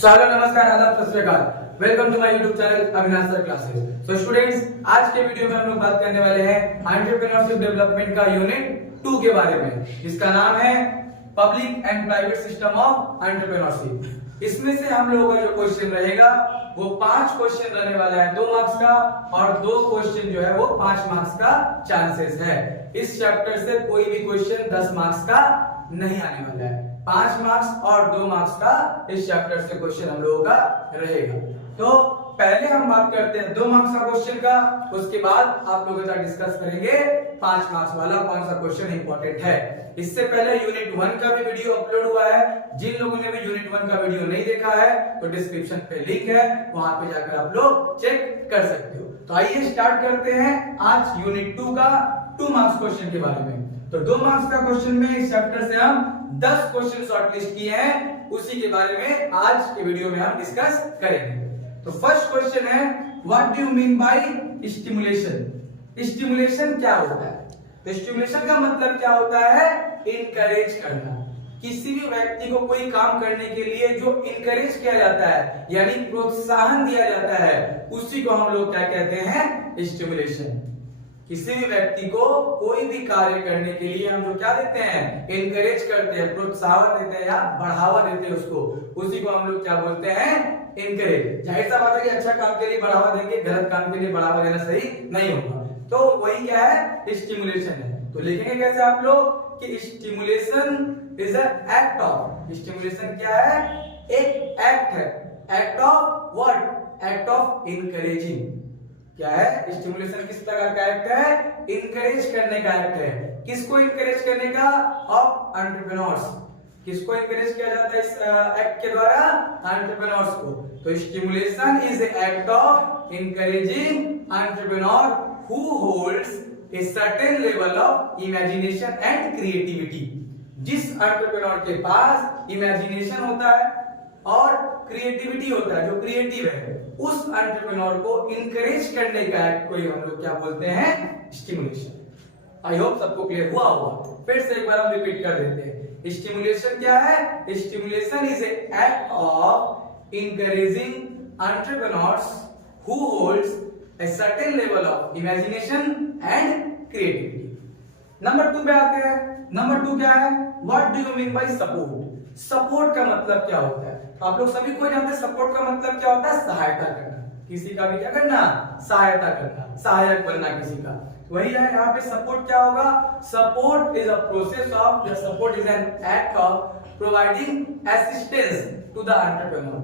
स्वागत, नमस्कार, आदाब, सत श्री अकाल। Welcome to my YouTube channel Avinash sir classes. So students, आज के वीडियो में हम लोग बात करने वाले हैं एंटरप्रेन्योरशिप डेवलपमेंट का यूनिट 2 के बारे में, जिसका नाम है public and private system of entrepreneurship. इसमें से हम लोगों का जो क्वेश्चन रहेगा वो 5 क्वेश्चन रहने वाला है 2 मार्क्स का, और 2 क्वेश्चन जो है वो 5 मार्क्स का चांसेस है। इस चैप्टर से कोई भी क्वेश्चन 10 मार्क्स का नहीं आने वाला है। 5 मार्क्स और 2 मार्क्स का इस चैप्टर से क्वेश्चन हम लोगों का रहेगा। तो पहले हम बात करते हैं 2 मार्क्स का क्वेश्चन का, उसके बाद आप लोगों के साथ डिस्कस करेंगे 5 मार्क्स वाला कौन सा क्वेश्चन इंपॉर्टेंट है। इससे पहले यूनिट 1 का भी वीडियो अपलोड हुआ है। जिन लोगों ने भी यूनिट 1 का वीडियो नहीं देखा है तो डिस्क्रिप्शन पे लिंक है, वहां पे जाकर आप लोग चेक कर सकते हो। तो आइए स्टार्ट करते हैं आज यूनिट 2 का 2 मार्क्स क्वेश्चन के बारे में। तो 2 मार्क्स का क्वेश्चन में इस चैप्टर से हम 10 क्वेश्चन शॉर्टलिस्ट किए हैं, उसी के बारे में आज के वीडियो में हम डिस्कस करेंगे। तो फर्स्ट क्वेश्चन है, what do you mean bye stimulation. Stimulation क्या होता है? तो स्टिमुलेशन का मतलब क्या होता है? इनकरेज करना। किसी भी व्यक्ति को कोई काम करने के लिए जो इनकरेज किया जाता है, यानी प्रोत्साहन दिया जाता है, उसी को हम लोग क्या कहते हैं? स्टिमुलेशन। किसी भी व्यक्ति को कोई भी कार्य करने के लिए हम जो क्या देते हैं? इनकरेज करते हैं, प्रोत्साहन देते हैं या बढ़ावा देते हैं उसको, उसी को हम लोग क्या बोलते हैं? इनकरेज। जाहिर सा बात है कि अच्छा काम के लिए बढ़ावा देंगे, गलत काम के लिए बढ़ावा देना सही नहीं होगा। तो वही क्या है? स्टिमुलेशन है। तो लिखेंगे कैसे आप लोग कि stimulation is a act of. Stimulation क्या है? एक एक्ट है। Act of what? Act of encouraging. क्या है? स्टिमुलेशन किस प्रकार का एक्ट है? इनकरेज करने का एक्ट है। किसको इनकरेज करने का? Of entrepreneurs. किसको इनकरेज किया जाता है इस एक्ट के द्वारा? एंटरप्रेन्योर्स को। तो stimulation is the act of encouraging entrepreneur who holds a certain level of imagination and creativity. जिस एंटरप्रेन्योर के पास इमेजिनेशन होता है और क्रिएटिविटी होता है, जो क्रिएटिव है, उस एंटरप्रेन्योर को इनकरेज करने का एक्ट को हम लोग क्या बोलते हैं? स्टिमुलेशन। आई होप सबको क्लियर हुआ होगा। फिर से एक बार हम रिपीट कर देते हैं। स्टिमुलेशन क्या है? Stimulation is a act of encouraging entrepreneurs who holds a certain level of imagination and creativity. Number 2 पे आते हैं। नंबर 2 क्या है? What do you mean bye support. Support का मतलब क्या होता है? आप लोग सभी को जानते हैं सपोर्ट का मतलब क्या होता है? सहायता करना। किसी का भी क्या करना? सहायता करना, सहायक बनना किसी का। वही है यहाँ पे सपोर्ट क्या होगा? Support is a process of, या support is an act of providing assistance to the entrepreneur.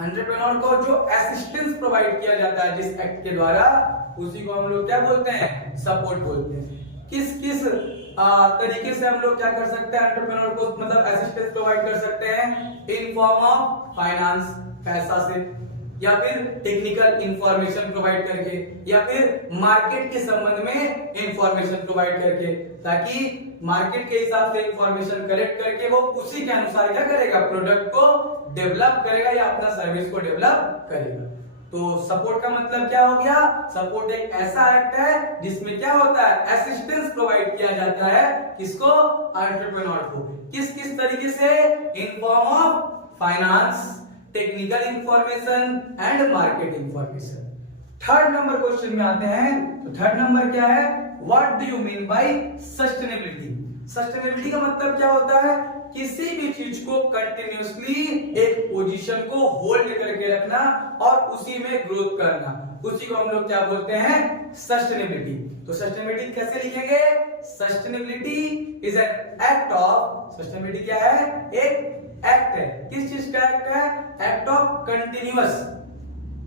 Entrepreneur को जो असिस्टेंस प्रोवाइड किया जाता है जिस एक्ट के द्वारा, उसी को हम लोग क्या बोलते हैं? सपोर्ट बोलते हैं। किस किस तरीके से हम लोग क्या कर सकते हैं? एंटरप्रेन्योर को मतलब असिस्टेंस प्रोवाइड कर सकते हैं इन फॉर्म ऑफ फाइनेंस, पैसा से, या फिर टेक्निकल इंफॉर्मेशन प्रोवाइड करके, या फिर मार्केट के संबंध में इंफॉर्मेशन प्रोवाइड करके, ताकि मार्केट के हिसाब से इंफॉर्मेशन कलेक्ट करके वो उसी के अनुसार क्या करेगा? प्रोडक्ट को डेवलप करेगा या अपना सर्विस को डेवलप करेगा। तो सपोर्ट का मतलब क्या हो गया? सपोर्ट एक ऐसा एक्ट है जिसमें क्या होता है? असिस्टेंस प्रोवाइड किया जाता है। किसको? एंटरप्रेन्योर को। किस किस तरीके से? In form of finance, technical information and market information. Third number question में आते हैं। तो थर्ड नंबर क्या है? What do you mean bye sustainability. Sustainability का मतलब क्या होता है? किसी भी चीज को कंटिन्यूअसली एक पोजीशन को होल्ड करके रखना और उसी में ग्रोथ करना, उसी को हम लोग क्या बोलते हैं? सस्टेनेबिलिटी। तो सस्टेनेबिलिटी कैसे लिखेंगे? Sustainability is an act of, sustainability क्या है? एक एक्ट है। किस चीज का एक्ट है? Act of continuous,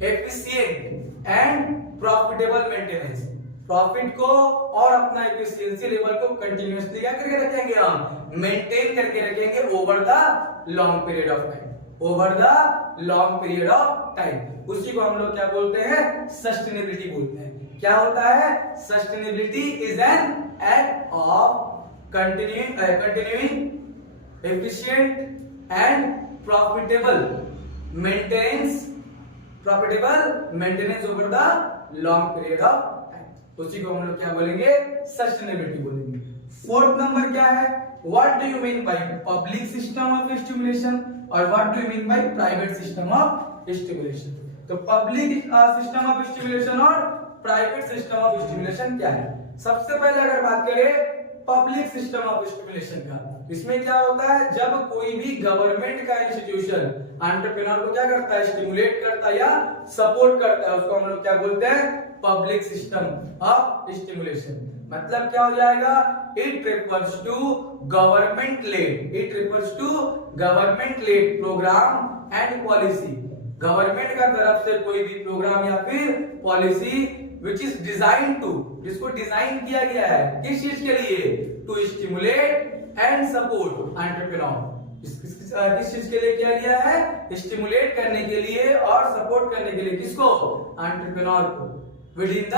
efficient and profitable maintenance. Profit को और अपना एफिशिएंसी लेवल को कंटिन्यूअसली क्या करके रखेंगे? हम मेंटेन करके रखेंगे over the long period of time. Over the long period of time, उसी को हम लोग क्या बोलते हैं? सस्टेनेबिलिटी बोलते हैं। क्या होता है? Sustainability is an act of continuing efficient and profitable maintenance over the long period of time, उसी को हम लोग क्या बोलेंगे? सस्टेनेबिलिटी बोलेंगे। फोर्थ नंबर क्या है? What do you mean by public system of stimulation. और what do you mean by private system of stimulation. तो पब्लिक सिस्टम ऑफ स्टिमुलेशन और प्राइवेट सिस्टम ऑफ स्टिमुलेशन क्या है। सबसे पहले अगर बात करें पब्लिक सिस्टम ऑफ स्टिमुलेशन का, इसमें क्या होता है, जब कोई भी गवर्नमेंट का इंस्टीट्यूशन एंटरप्रेन्योर को क्या करता है, स्टिमुलेट करता है या सपोर्ट करता है, उसको हम लोग क्या बोलते हैं, पब्लिक सिस्टम ऑफ स्टिमुलेशन। मतलब क्या हो जाएगा, it refers to government led, it refers to government led programme and policy. Government का तरफ से कोई भी प्रोग्राम या फिर policy which is design to, जिसको डिजाइन किया गया है किस चीज के लिए, to stimulate and support entrepreneur. किस चीज के लिए किया गया है, स्टिमुलेट करने के लिए और सपोर्ट करने के लिए, किसको, एंटरप्रेन्योर को with in the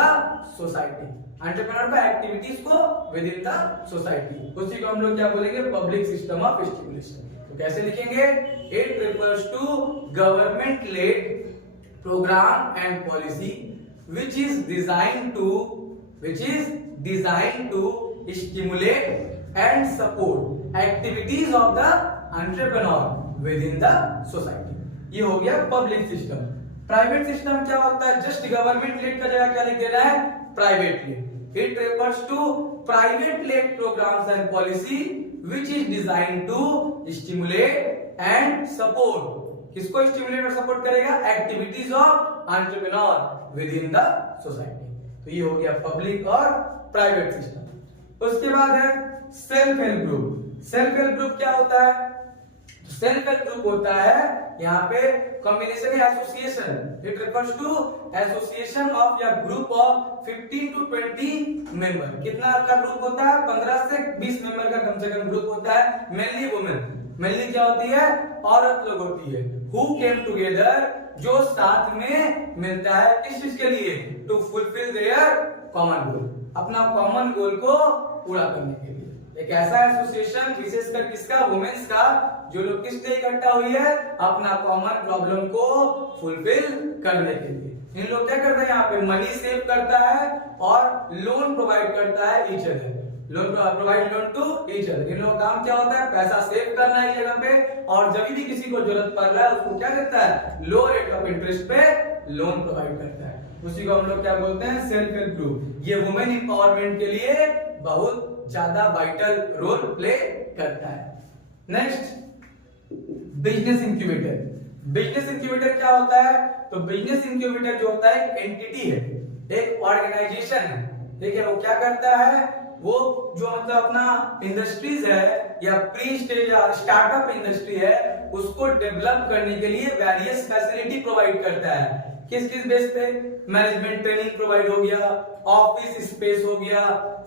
society, entrepreneur का एक्टिविटीज को विद इन द सोसाइटी, उसी को हम लोग क्या बोलेंगे, पब्लिक सिस्टम ऑफ स्टिमुलेशन। तो कैसे लिखेंगे, it refers to government led programme and policy which is designed to stimulate and support activities of the entrepreneur within the society। ये हो गया पब्लिक सिस्टम। प्राइवेट सिस्टम क्या होता है, जस्ट गवर्नमेंट लेड का जगह क्या लिख देना है, private led. It refers to private led programmes and policy which is designed to stimulate and support, किसको स्टिमुलेट और सपोर्ट करेगा, activities of entrepreneur within the society. तो ये हो गया पब्लिक और प्राइवेट सिस्टम। उसके बाद है self help group. Self help group क्या होता है, सेल्फ हेल्प ग्रुप होता है यहाँ पे कॉम्बिनेशन है association, it refers to association of या ग्रुप ऑफ 15 to 20 मेंबर। कितना का ग्रुप होता है, 15 से 20 मेंबर का कम से कम ग्रुप होता है, मेनली वुमेन, मेनली क्या होती है, औरत लोग होती है, हु केम टुगेदर, जो साथ में मिलता है, किस चीज के लिए, to fulfil their common goal, अपना कॉमन गोल को पूरा करने के लिए। एक ऐसा एसोसिएशन विशेषकर किसका, वुमेन्स का, जो लोग किस लिए इकट्ठा हुई है, अपना कॉमन प्रॉब्लम को फुलफिल करने के लिए। इन लोग क्या करते हैं, यहाँ पे मनी सेव करता है और लोन प्रोवाइड करता है each other, loan provide loan to each other. इन लोगों का काम क्या होता है, पैसा सेव करना है जगह पे, और जब भी किसी को जरूरत पड़ रहा है उसको क्या करता है, लो रेट ऑफ इंटरेस्ट पे लोन प्रोवाइड करता है, उसी को हम लोग क्या बोलते हैं, सेल्फ हेल्प ग्रुप। ये वुमेन एम्पावरमेंट के लिए बहुत ज्यादा वाइटल रोल प्ले करता है। Next, business incubator. Business incubator क्या होता है, तो बिजनेस इंक्यूबेटर जो होता है एक एंटिटी है, एक ऑर्गेनाइजेशन है, ठीक है। वो क्या करता है, वो जो मतलब अपना इंडस्ट्रीज है या प्री स्टेज या स्टार्टअप इंडस्ट्री है, उसको डेवलप करने के लिए वेरियस फैसिलिटी प्रोवाइड करता है। किस किस बेस पे, मैनेजमेंट ट्रेनिंग प्रोवाइड हो गया, ऑफिस स्पेस हो गया,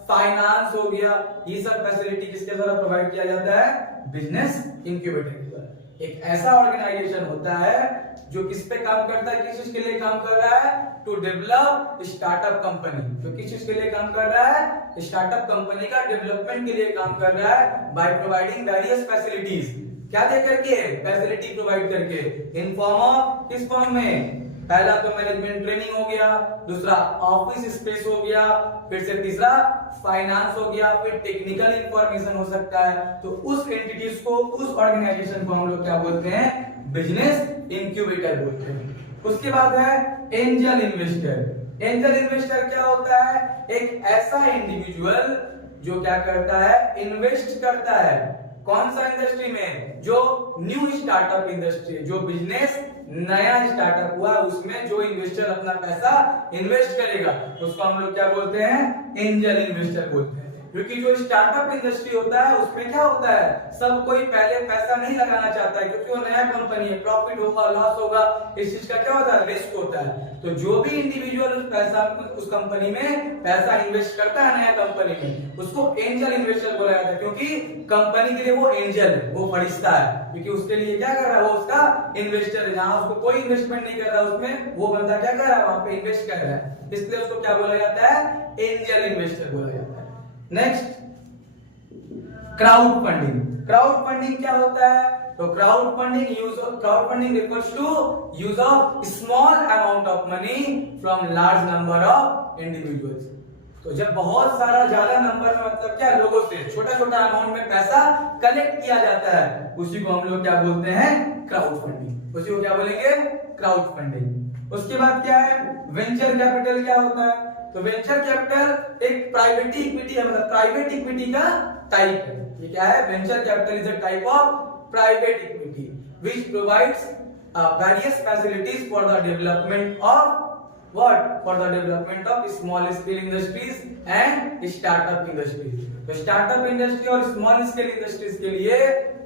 फाइनेंस हो गया, ये सब फैसिलिटी किसके द्वारा प्रोवाइड किया जाता है, बिजनेस इंक्यूबेटर के द्वारा। एक ऐसा ऑर्गेनाइजेशन होता है जो किस पे काम करता है, किस चीज के लिए काम कर रहा है, टू डेवलप स्टार्टअप कंपनी। तो किस चीज के लिए काम कर रहा है, स्टार्टअप कंपनी का डेवलपमेंट के लिए काम कर रहा है, बाय प्रोवाइडिंग वेरियस फैसिलिटीज। क्या दे करके, फैसिलिटी प्रोवाइड करके, इन फॉर्म ऑफ, किस फॉर्म में, पहला तो मैनेजमेंट ट्रेनिंग हो गया, दूसरा ऑफिस स्पेस हो गया, फिर से तीसरा फाइनेंस हो गया, फिर टेक्निकल इंफॉर्मेशन हो सकता है। तो उस एंटिटीज को, उस ऑर्गेनाइजेशन को हम लोग क्या बोलते हैं, बिजनेस इंक्यूबेटर बोलते हैं। उसके बाद है एंजल इन्वेस्टर। एंजल इन्वेस्टर क्या होता है, एक ऐसा इंडिविजुअल जो क्या करता है, इन्वेस्ट करता है, कौन सा इंडस्ट्री में, जो न्यू स्टार्टअप इंडस्ट्री, जो बिजनेस नया स्टार्टअप हुआ उसमें जो इन्वेस्टर अपना पैसा इन्वेस्ट करेगा, उसको हम लोग क्या बोलते हैं, एंजल इन्वेस्टर बोलते हैं। क्योंकि जो स्टार्टअप इंडस्ट्री होता है उसमें क्या होता है, सब कोई पहले पैसा नहीं लगाना चाहता है, क्योंकि वो नया कंपनी है, प्रॉफिट होगा लॉस होगा, इस चीज का क्या होता है, रिस्क होता है। तो जो भी इंडिविजुअल उस कंपनी में पैसा इन्वेस्ट करता है नया कंपनी में, उसको एंजल इन्वेस्टर बोला जाता है, क्योंकि कंपनी के लिए वो एंजल है, वो फरिश्ता है, क्योंकि उसके लिए क्या कर रहा है, वो उसका इन्वेस्टर है। जहां उसको कोई इन्वेस्टमेंट नहीं कर रहा उसमें, वो बंदा क्या कर रहा है, वहां पे इन्वेस्ट कर रहा है, इसलिए उसको क्या बोला जाता है, एंजल इन्वेस्टर बोला जाता है। Next, crowd funding. Crowd funding क्या होता है, तो crowd funding refers to use of small amount of money from large number of individuals। तो जब बहुत सारा ज्यादा नंबर में मतलब क्या लोगों से छोटा छोटा अमाउंट में पैसा कलेक्ट किया जाता है, उसी को हम लोग क्या बोलते हैं, क्राउड फंडिंग। उसी को क्या बोलेंगे, क्राउड फंडिंग। उसके बाद क्या है, वेंचर कैपिटल क्या होता है, तो वेंचर कैपिटल एक प्राइवेट इक्विटी है, मतलब प्राइवेट इक्विटी का टाइप है। ये क्या है, venture capital is a type of private equity which provides various facilities for the development of what, for the development of small scale industries and startup industries। तो startup industry और small scale industries के लिए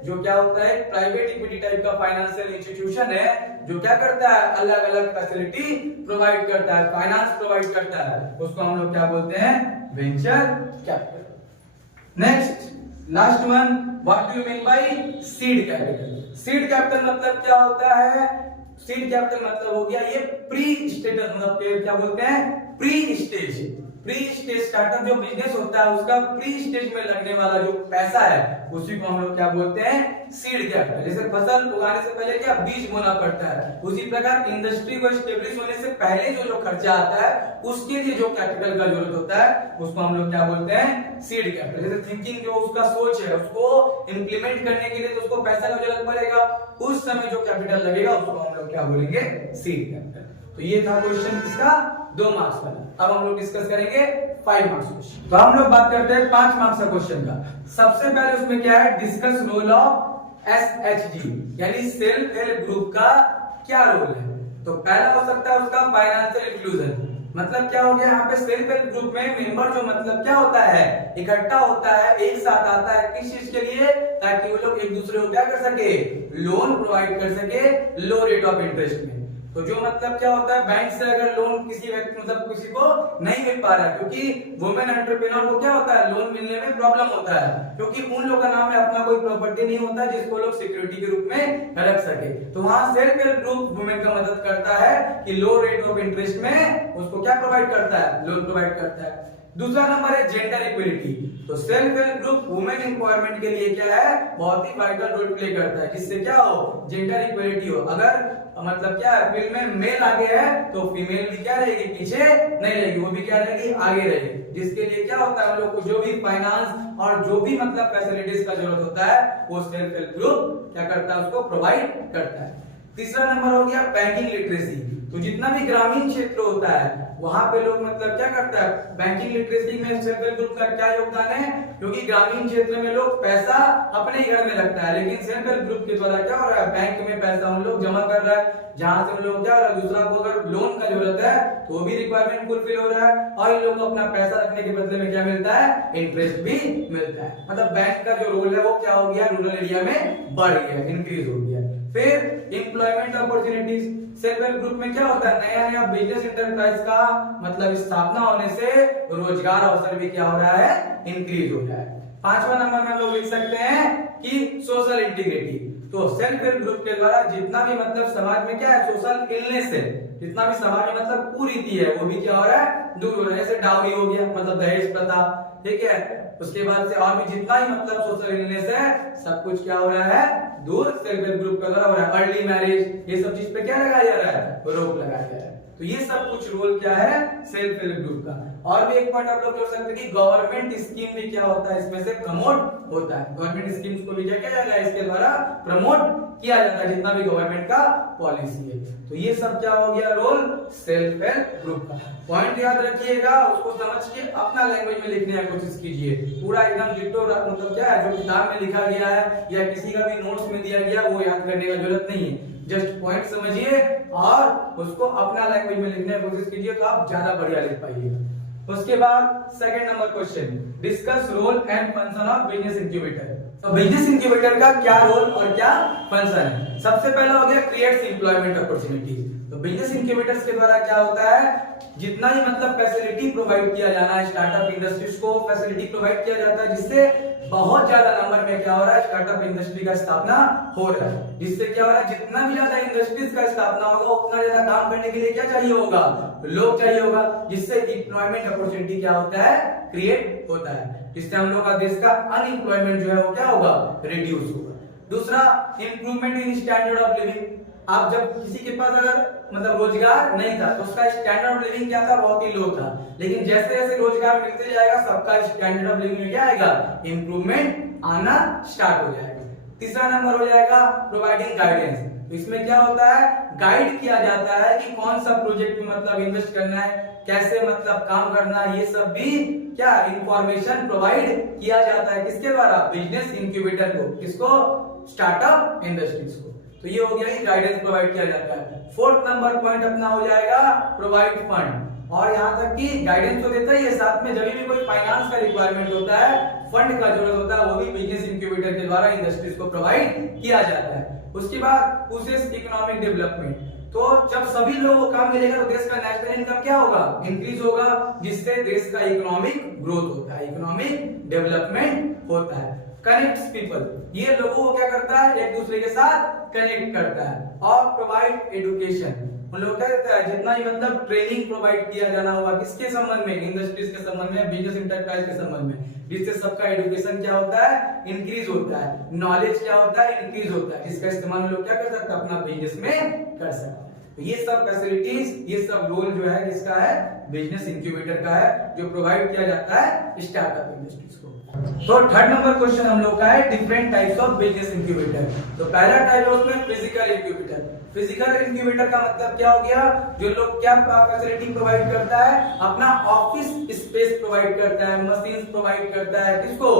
जो क्या होता है, private equity type का financial institution है जो क्या करता है, अलग अलग फैसिलिटी प्रोवाइड करता है, फाइनेंस प्रोवाइड करता है, उसको हम लोग क्या बोलते हैं, venture capital. Next last one, what do you mean bye seed capital. Seed capital मतलब क्या होता है, सीड कैपिटल मतलब हो गया ये प्री स्टेटस, मतलब क्या बोलते हैं, pre stage. Pre stage startup जो बिजनेस होता है उसका प्री स्टेज में लगने वाला जो पैसा है उसी को हम लोग क्या बोलते हैं, सीड कैपिटल। जैसे फसल उगाने से पहले क्या बीज बोना पड़ता है, उसी प्रकार इंडस्ट्री को एस्टेब्लिश होने से पहले जो खर्चा आता है उसके लिए जो कैपिटल का जरूरत होता है उसको हम लोग क्या बोलते हैं, सीड कैपिटल। जैसे थिंकिंग जो उसका सोच है उसको इंप्लीमेंट करने के लिए तो उसको पैसा का जरूरत पड़ेगा, उस समय जो कैपिटल लगेगा उसको हम लोग क्या बोलेंगे, सीड कैपिटल। तो ये था क्वेश्चन किसका, 2 मार्क्स वाला। अब हम लोग डिस्कस करेंगे 5 मार्क्स क्वेश्चन। तो हम लोग बात करते हैं 5 मार्क्स का क्वेश्चन का। सबसे पहले उसमें क्या है, डिस्कस रोल ऑफ एसएचजी यानी सेल्फ हेल्प ग्रुप का क्या रोल है। तो पहला हो सकता है उसका फाइनेंशियल इंक्लूजन, मतलब क्या हो गया यहाँ पे सेल्फ हेल्प ग्रुप में मेंबर जो मतलब क्या होता है, इकट्ठा होता है, एक साथ आता है, किस चीज के लिए, ताकि वो लोग एक दूसरे को क्या कर सके, लोन प्रोवाइड कर सके लो रेट ऑफ इंटरेस्ट में। तो जो मतलब क्या होता है, बैंक से अगर लोन किसी व्यक्ति मतलब किसी को नहीं मिल पा रहा है, क्योंकि वुमेन एंटरप्रेन्योर को क्या होता है, लोन मिलने में प्रॉब्लम होता है, क्योंकि उन लोगों का नाम में अपना कोई प्रॉपर्टी नहीं होता जिसको लोग सिक्योरिटी के रूप में रख सके। तो वहां सेल्फ हेल्प ग्रुप वुमेन का मदद करता है कि लो रेट ऑफ इंटरेस्ट में उसको क्या प्रोवाइड करता है, लोन प्रोवाइड करता है। दूसरा नंबर है जेंडर इक्वलिटी। तो self help group women empowerment के लिए क्या है, बहुत ही वाइटल रोल प्ले करता है, जिससे क्या हो, जेंडर इक्वलिटी हो। अगर मतलब क्या है, फील्ड में मेल आगे है तो फीमेल भी क्या रहेगी, पीछे नहीं रहेगी, वो भी क्या रहेगी, आगे रहेगी। जिसके लिए क्या होता है, हम लोग को जो भी फाइनेंस और जो भी मतलब फैसिलिटीज का जरूरत होता है वो सेल्फ हेल्प ग्रुप क्या करता है, उसको प्रोवाइड करता है। तीसरा नंबर हो गया बैंकिंग लिटरेसी। तो जितना भी ग्रामीण क्षेत्र होता है वहां पे लोग मतलब क्या करता है, बैंकिंग लिटरेसी में सेल्फ हेल्प ग्रुप का क्या योगदान है, क्योंकि ग्रामीण क्षेत्र में लोग पैसा अपने ही घर में रखता है, लेकिन सेल्फ हेल्प ग्रुप के द्वारा क्या हो रहा है, बैंक में पैसा हम लोग जमा कर रहा है, जहां से हम लोग क्या हो रहा है, दूसरा को अगर लोन का जरूरत है तो वो भी रिक्वायरमेंट फुलफिल हो रहा है, और इन लोगों को अपना पैसा रखने के बदले में क्या मिलता है, इंटरेस्ट भी मिलता है। मतलब बैंक का जो रोल है वो क्या हो गया, रूरल एरिया में बढ़ गया, इंक्रीज हो गया। फिर employment opportunities, self help group में क्या होता है, नया नया बिजनेस एंटरप्राइज का मतलब स्थापना होने से रोजगार अवसर भी क्या हो रहा है, इंक्रीज हो रहा है। 5वां नंबर में हम लोग लिख सकते हैं कि सोशल इंटीग्रिटी। तो सेल्फ हेल्प ग्रुप के द्वारा जितना भी मतलब समाज में क्या है, सोशल इलनेस है, जितना भी समाज में मतलब कुरीति है वो भी क्या हो रहा है, दूर हो रहा है। जैसे डाउरी हो गया, मतलब दहेज प्रथा, ठीक है, उसके बाद से और भी जितना ही मतलब सोशल इलनेस है सब कुछ क्या हो रहा है, दूर सेल्फ हेल्प ग्रुप का द्वारा हो रहा है। अर्ली मैरिज, ये सब चीज पे क्या लगाया जा रहा है, रोक लगाया जा रहा है। तो ये सब कुछ रोल क्या है, सेल्फ हेल्प ग्रुप का। और भी एक पॉइंट आप लोग जोड़ सकते हैं कि गवर्नमेंट स्कीम भी क्या होता है, इसमें से प्रमोट होता है। गवर्नमेंट स्कीम्स को भी क्या किया जाएगा, इसके द्वारा प्रमोट किया जाता है, जितना भी गवर्नमेंट का पॉलिसी है। तो ये सब क्या हो गया, रोल सेल्फ हेल्प ग्रुप का। पॉइंट याद रखिएगा, उसको समझ के अपना लैंग्वेज में लिखने की कोशिश कीजिए। पूरा एकदम डिट्टो मतलब क्या है, जो किताब में लिखा गया है या किसी का भी नोट्स में दिया गया वो याद करने की जरूरत नहीं है। जस्ट पॉइंट समझिए और उसको अपना लैंग्वेज में लिखने की कोशिश कीजिए, तो आप ज्यादा बढ़िया लिख पाइएगा। उसके बाद second number question, discuss role and function of business incubator. तो बिजनेस इंक्यूबेटर का क्या रोल और क्या फंक्शन है। सबसे पहला हो गया क्रिएट्स एम्प्लॉयमेंट अपॉर्चुनिटी। तो बिजनेस इंक्यूबेटर्स के द्वारा क्या होता है, जितना ही मतलब फैसिलिटी प्रोवाइड किया जाना है स्टार्टअप इंडस्ट्रीज को, फैसिलिटी प्रोवाइड किया जाता है, जिससे बहुत ज्यादा नंबर में क्या हो रहा है, स्टार्टअप इंडस्ट्री का स्थापना हो रहा है। जिससे क्या हो रहा है, जितना भी ज्यादा इंडस्ट्रीज का स्थापना होगा उतना ज्यादा काम करने के लिए क्या चाहिए होगा, लोग चाहिए होगा, जिससे एम्प्लॉयमेंट अपॉर्चुनिटी क्या होता है, क्रिएट होता है, जिससे हम लोग का देश का अनएम्प्लॉयमेंट जो है वो क्या होगा, रिड्यूस होगा। दूसरा, improvement in standard of living. आप जब किसी के पास अगर मतलब रोजगार नहीं था तो उसका स्टैंडर्ड ऑफ लिविंग क्या था, बहुत ही लो था। लेकिन जैसे जैसे रोजगार मिलते जाएगा सबका स्टैंडर्ड ऑफ लिविंग में क्या आएगा, इंप्रूवमेंट आना स्टार्ट हो जाएगा। तीसरा नंबर हो जाएगा प्रोवाइडिंग गाइडेंस। तो इसमें क्या होता है, गाइड किया जाता है कि कौन सा प्रोजेक्ट में मतलब इन्वेस्ट करना है, कैसे मतलब काम करना है, ये सब भी क्या इंफॉर्मेशन प्रोवाइड किया जाता है। किसके द्वारा, बिजनेस इंक्यूबेटर को। किसको, स्टार्टअप इंडस्ट्रीज को। तो ये हो गया, गाइडेंस प्रोवाइड किया जाता है। फोर्थ नंबर पॉइंट अपना हो जाएगा प्रोवाइड फंड। और यहाँ तक कि गाइडेंस तो देता ही है, साथ में जब भी कोई फाइनेंस का रिक्वायरमेंट होता है, फंड का जरूरत होता है, वो भी बिजनेस इंक्यूबेटर के द्वारा इंडस्ट्रीज को प्रोवाइड किया जाता है। उसके बाद पुशेस इकोनॉमिक डेवलपमेंट। तो जब सभी लोगों को काम मिलेगा तो देश का नेशनल इनकम क्या होगा, इंक्रीज होगा, जिससे देश का इकोनॉमिक ग्रोथ होता है, इकोनॉमिक डेवलपमेंट होता है। कनेक्ट्स पीपल, ये लोगों को क्या करता है, एक दूसरे के साथ कनेक्ट करता है। और प्रोवाइड एजुकेशन, उन लोग क्या कहता है, जितना ही मतलब ट्रेनिंग प्रोवाइड किया जाना होगा, किसके संबंध में, इंडस्ट्रीज के संबंध में, बिजनेस इंटरप्राइज के संबंध में, जिससे सबका एजुकेशन क्या होता है, इंक्रीज होता है, नॉलेज क्या होता है, इंक्रीज होता है, जिसका इस्तेमाल लोग क्या कर सकते हैं, अपना बिजनेस में कर सकते हैं। तो ये सब फैसिलिटीज, ये सब रोल जो है किसका है, बिजनेस इंक्यूबेटर का है, जो प्रोवाइड किया जाता है स्टार्टअप इंडस्ट्रीज को। तो थर्ड नंबर क्वेश्चन हम लोग का है different types of business incubator. तो पहला टाइप है उसमें फिजिकल इंक्यूबेटर। फिजिकल इंक्यूबेटर का मतलब क्या हो गया, जो लोग क्या फैसिलिटी प्रोवाइड करता है, अपना ऑफिस स्पेस प्रोवाइड करता है, मशीन्स प्रोवाइड करता है, किसको,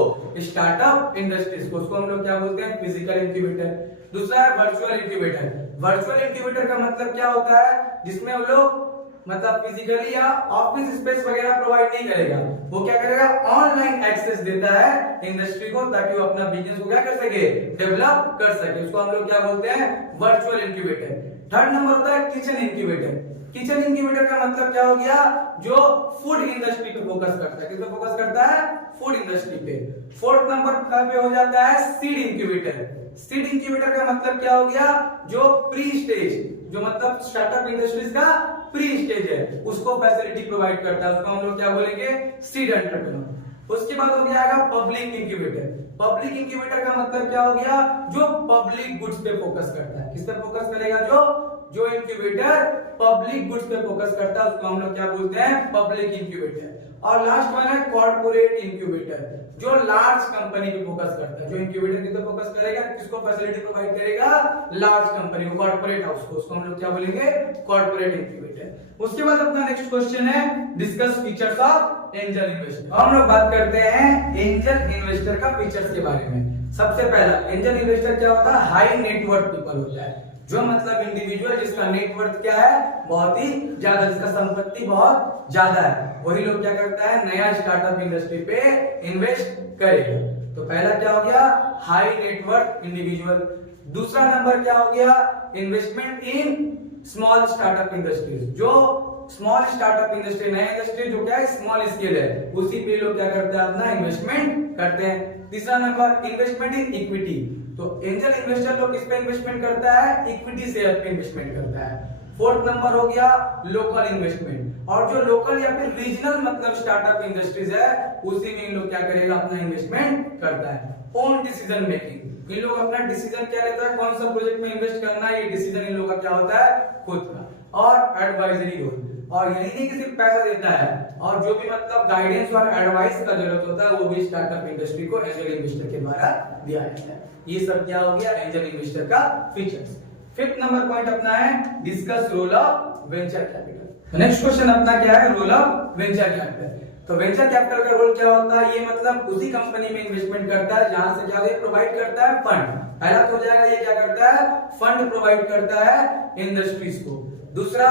स्टार्टअप इंडस्ट्रीज को। उसको हम लोग क्या बोलते हैं, फिजिकल इंक्यूबेटर। दूसरा है वर्चुअल इंक्यूबेटर। वर्चुअल इंक्यूबेटर का मतलब क्या होता है, जिसमें हम लोग मतलब फिजिकली या ऑफिस स्पेस वगैरह प्रोवाइड नहीं करेगा, वो क्या करेगा, ऑनलाइन एक्सेस देता है इंडस्ट्री को, ताकि वो अपना बिजनेस को क्या कर सके, डेवलप कर सके। उसको हम लोग क्या बोलते हैं, वर्चुअल इंक्यूबेटर। थर्ड नंबर होता है किचन इंक्यूबेटर। किचन इंक्यूबेटर का मतलब क्या हो गया, जो फूड इंडस्ट्री पे फोकस करता है। किस पे फोकस करता है, फूड इंडस्ट्री पे। फोर्थ नंबर पे हो जाता है सीड इंक्यूबेटर। सीड इंक्यूबेटर का मतलब क्या हो गया, जो प्री स्टेज, जो मतलब स्टार्टअप इंडस्ट्रीज का प्री स्टेज है, उसको फैसिलिटी प्रोवाइड करता है, उसको हम लोग क्या बोलेंगे, सीड एंटरप्रेन्योर। उसके बाद हो गया पब्लिक इंक्यूबेटर। पब्लिक इंक्यूबेटर का मतलब क्या हो गया, जो पब्लिक गुड्स पे फोकस करता है। किस पे फोकस करेगा, जो इंक्यूबेटर पब्लिक गुड्स पे फोकस करता है, उसको हम लोग क्या बोलते हैं, पब्लिक इंक्यूबेटर। और लास्ट वन है कॉर्पोरेट इंक्यूबेटर, जो लार्ज कंपनी पे फोकस करता है। जो इंक्यूबेटर किस पे फोकस करेगा, किसको फैसिलिटी प्रोवाइड करेगा, लार्ज कंपनी को, कॉर्पोरेट हाउस को, उसको हम लोग क्या बोलेंगे, कॉर्पोरेट इंक्यूबेटर। उसके बाद अपना नेक्स्ट क्वेश्चन है discuss features of angel investor. हम लोग बात करते हैं एंजल इन्वेस्टर का फीचर्स के बारे में। सबसे पहला, एंजल इन्वेस्टर क्या होता है, हाई नेटवर्थ पीपल होता है, जो मतलब इंडिविजुअल जिसका नेटवर्थ क्या है, बहुत ही ज्यादा, जिसका संपत्ति बहुत ज्यादा है, वही लोग क्या करता है, नया स्टार्टअप इंडस्ट्री पे इन्वेस्ट करेगा। तो पहला क्या हो गया, हाई नेटवर्थ इंडिविजुअल। दूसरा नंबर क्या हो गया, investment in small startup industries, जो स्मॉल स्टार्टअप इंडस्ट्री, नया इंडस्ट्री जो क्या है, स्मॉल स्केल है, उसी पे लोग क्या करते हैं, अपना इन्वेस्टमेंट करते हैं। तीसरा नंबर इन्वेस्टमेंट इन इक्विटी। तो एंजल इन्वेस्टर लोग किस पे इन्वेस्टमेंट करता है, इक्विटी शेयर पे इन्वेस्टमेंट करता है। फोर्थ नंबर हो गया लोकल इन्वेस्टमेंट, और जो लोकल या फिर रीजनल मतलब स्टार्टअप इंडस्ट्रीज है, उसी में इन लोग क्या करेगा, अपना इन्वेस्टमेंट करता है। ओन डिसीजन मेकिंग, इन लोग अपना डिसीजन क्या लेता है, कौन सा प्रोजेक्ट में इन्वेस्ट करना है, ये डिसीजन इन लोग का क्या होता है, खुद का। और एडवाइजरी रोल, और यही नहीं कि सिर्फ पैसा देता है, और जो भी मतलब गाइडेंस और एडवाइस का जरूरत होता है, वो भी स्टार्टअप इंडस्ट्री को एंजल इन्वेस्टर के द्वारा दिया जाता है। ये सब क्या हो गया, एंजल इन्वेस्टर का फीचर्स। फिफ्थ नंबर पॉइंट अपना है discuss role of venture capital. Next question अपना क्या है, रोल ऑफ वेंचर कैपिटल। तो वेंचर कैपिटल का रोल क्या होता है, ये मतलब उसी कंपनी में इन्वेस्टमेंट करता है जहां से क्या प्रोवाइड करता है, फंड। पहला तो हो जाएगा, ये क्या करता है, फंड प्रोवाइड करता है इंडस्ट्रीज को। दूसरा,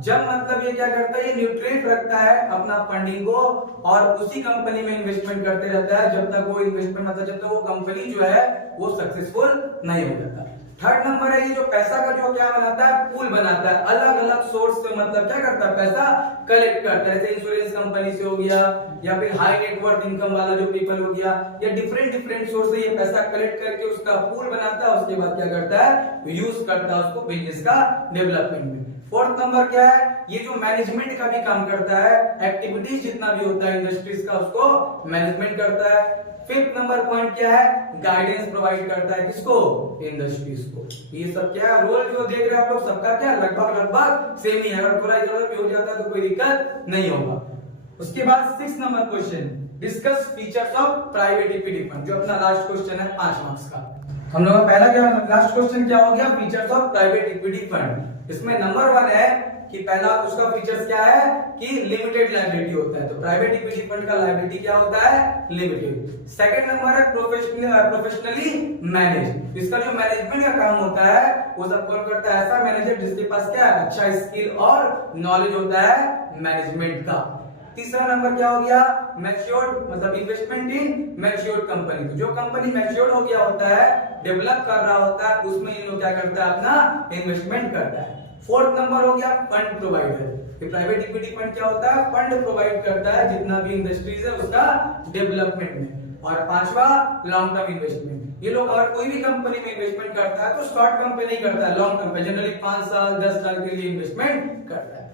जब मतलब ये क्या करता है, ये न्यूट्रेट रखता है अपना फंडिंग को, और उसी कंपनी में इन्वेस्टमेंट करते रहता है जब तक वो इन्वेस्टमेंट मतलब जब तक वो कंपनी जो है वो सक्सेसफुल नहीं हो जाता। थर्ड नंबर है, ये जो पैसा का जो क्या बनाता है, पूल बनाता है, अलग अलग सोर्स से मतलब क्या करता है, पैसा कलेक्ट करता है, जैसे इंश्योरेंस कंपनी से हो गया, या फिर हाई नेटवर्थ इनकम वाला जो पीपल हो गया, या डिफरेंट सोर्स से ये पैसा कलेक्ट करके उसका पूल बनाता है, उसके बाद क्या करता है, यूज करता है उसको बिजनेस का डेवलपमेंट में। फोर्थ नंबर क्या है, ये जो मैनेजमेंट का भी काम करता है, एक्टिविटीज जितना भी होता है इंडस्ट्रीज का, उसको मैनेजमेंट करता है। फिफ्थ नंबर पॉइंट क्या है, गाइडेंस प्रोवाइड करता है किसको, इंडस्ट्रीज को। ये सब क्या है, रोल जो देख रहे हैं आप लोग सबका क्या लगभग सेम ही है, अगर थोड़ा इधर उधर भी हो जाता है तो कोई दिक्कत नहीं होगा। उसके बाद 6 number question, discuss features of private equity fund, जो अपना लास्ट क्वेश्चन है 5 मार्क्स का। हम लोग का पहला क्या लास्ट क्वेश्चन क्या हो गया, features of private equity fund. इसमें नंबर 1 है कि पहला उसका फीचर्स क्या है कि लिमिटेड लायबिलिटी होता है, तो प्राइवेट इक्विटी फंड का लायबिलिटी क्या होता है, लिमिटेड। सेकंड नंबर है प्रोफेशनली मैनेज, इसका जो मैनेजमेंट का काम होता है वो सब कौन करता है, ऐसा मैनेजर जिसके पास क्या है, अच्छा स्किल और नॉलेज होता है मैनेजमेंट का। तीसरा नंबर क्या हो गया, मैच्योर्ड मतलब इन्वेस्टमेंट इन मैच्योर्ड कंपनी, जो कंपनी मैच्योर्ड हो गया होता है, डेवलप कर रहा होता है, उसमें इन लोग क्या करता है, अपना इन्वेस्टमेंट करता है। फोर्थ नंबर हो गया फंड प्रोवाइडर, ये प्राइवेट इक्विटी फंड क्या होता है, फंड प्रोवाइड करता है जितना भी इंडस्ट्रीज है उसका डेवलपमेंट में। और पांचवा लॉन्ग टर्म इन्वेस्टमेंट, ये लोग अगर कोई भी कंपनी में इन्वेस्टमेंट करता है तो शॉर्ट टर्म पे नहीं करता है, लॉन्ग टर्म पे जनरली 5 साल 10 साल के लिए इन्वेस्टमेंट करता है।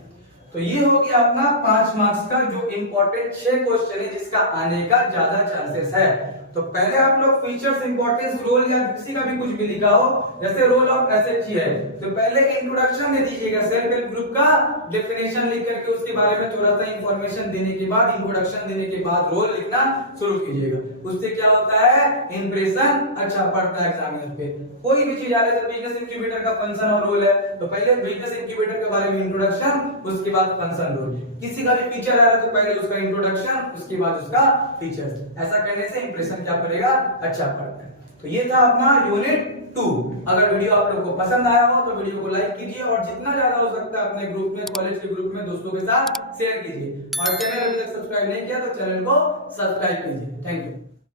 तो ये हो गया अपना 5 मार्क्स का जो इंपॉर्टेंट 6 क्वेश्चन है जिसका आने का ज्यादा चांसेस है। तो पहले आप लोग फीचर्स, इंपॉर्टेंस, रोल या किसी का भी कुछ भी लिखा हो, जैसे रोल ऑफ एसएचजी है तो पहले इंट्रोडक्शन दे दीजिएगा, सेल्फ हेल्प ग्रुप का डेफिनेशन लिख करके उसके बारे में थोड़ा सा इंफॉर्मेशन देने के बाद, इंट्रोडक्शन देने के बाद रोल लिखना शुरू कीजिएगा। उससे क्या होता है, इंप्रेशन अच्छा पड़ता है एग्जामिनर पे। कोई भी चीज आ रही है तो बिजनेस इंक्यूबेटर का फंक्शन और रोल है, तो पहले बिजनेस इंक्यूबेटर के बारे में इंट्रोडक्शन, उसके बाद फंक्शन रोल। किसी का भी फीचर आ रहा है तो पहले उसका इंट्रोडक्शन, उसके बाद उसका फीचर्स। ऐसा करने से इंप्रेशन क्या करेगा, अच्छा पड़ता है। तो ये था अपना यूनिट 2। अगर वीडियो आप लोगों को पसंद आया हो तो वीडियो को लाइक कीजिए और जितना ज्यादा हो सकता है अपने ग्रुप में, कॉलेज के ग्रुप में दोस्तों के साथ शेयर कीजिए। और चैनल अभी तक सब्सक्राइब नहीं किया तो चैनल को सब्सक्राइब कीजिए। Thank you.